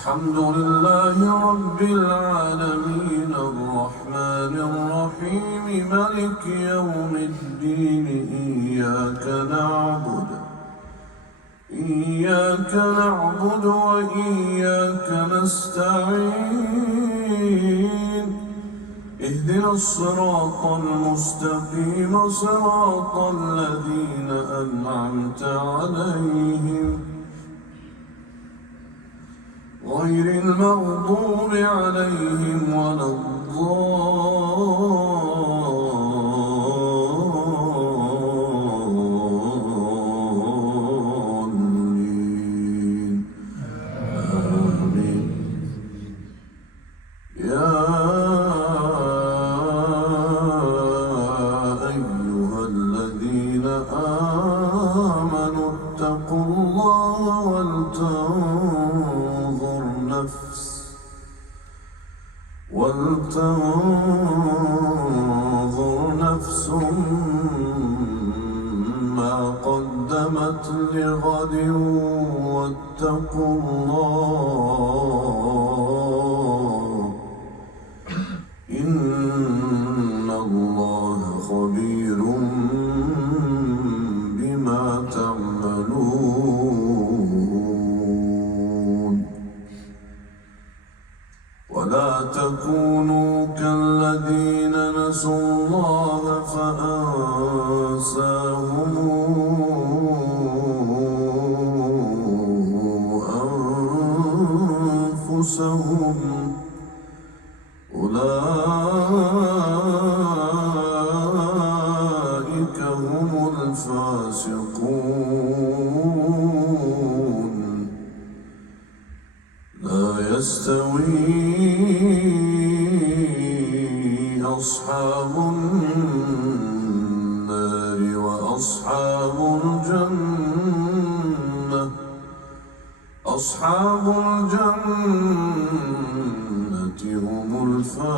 الحمد لله رب العالمين الرحمن الرحيم مالك يوم الدين إياك نعبد وإياك نستعين اهدنا الصراط المستقيم صراط الذين أنعمت عليهم غير المغضوب عليهم ولا الضالين آمين. يا أيها الذين آمنوا اتقوا الله ولتنظر نفس ما قدمت لغد واتقوا الله إن الله خبير بما تعملون. ولا تكونوا كالذين نسوا الله فأنساهم أنفسهم أولئك هم الفاسقون. لا يستوي أصحاب النار وأصحاب الجنة أصحاب الجنة هم الفائزون.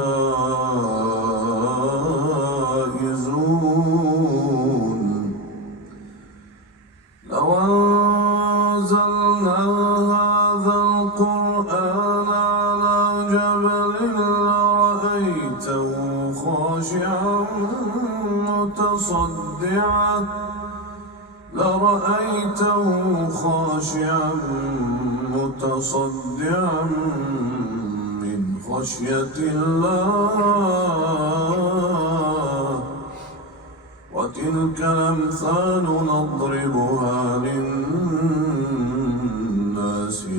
لو أنزلنا هذا القرآن على جبل لرأيته خاشعا متصدعا من خشية الله. وتلك الأمثال نضربها للناس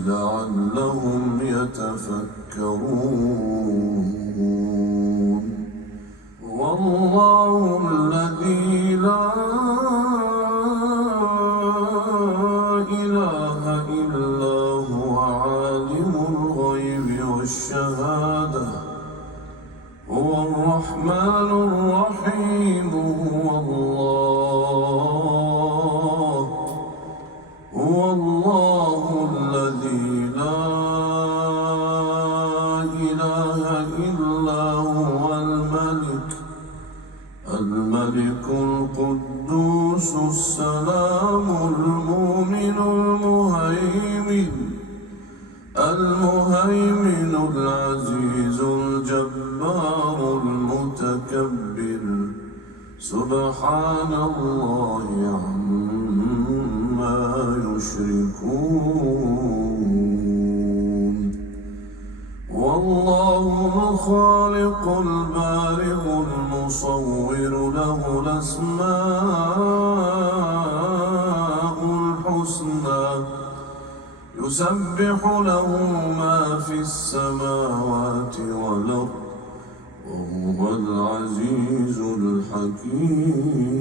لعلهم يتفكرون. والله الذي لا إله إلا هو عالم الغيب والشهادة هو الرحمن الرحيم. هو الله الذي لا إله إلا هو الملك القدوس السلام المؤمن المهيمن العزيز الجبار المتكبر سبحان الله عما يشركون. والله الخالق البارئ المصور له الأسماء الحسنى يسبح له ما في السماوات والأرض وهو العزيز الحكيم.